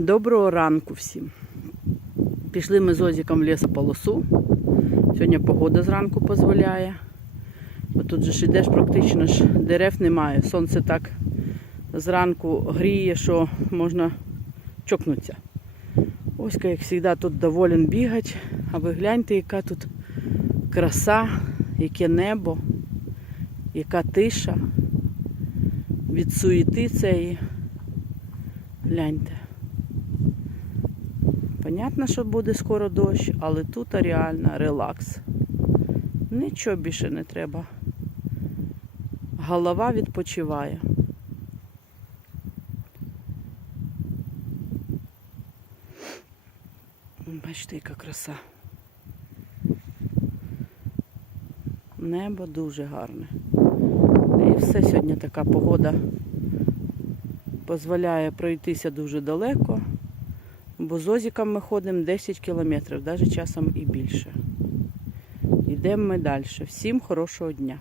Доброго ранку всім. Пішли ми з Озіком в лісополосу. Сьогодні погода зранку дозволяє. Бо тут же ж ідеш практично ж дерев немає. Сонце так зранку гріє, що можна чокнутися. Оська, як завжди, тут доволен бігати. А ви гляньте, яка тут краса, яке небо, яка тиша від суєти цієї. Гляньте. Понятно, що буде скоро дощ, але тут реально релакс. Нічого більше не треба. Голова відпочиває. Бачите, яка краса. Небо дуже гарне. І все сьогодні така погода дозволяє пройтися дуже далеко, бо з Озіком ми ходимо 10 кілометрів, навіть часом і більше. Йдемо ми далі. Всім хорошого дня!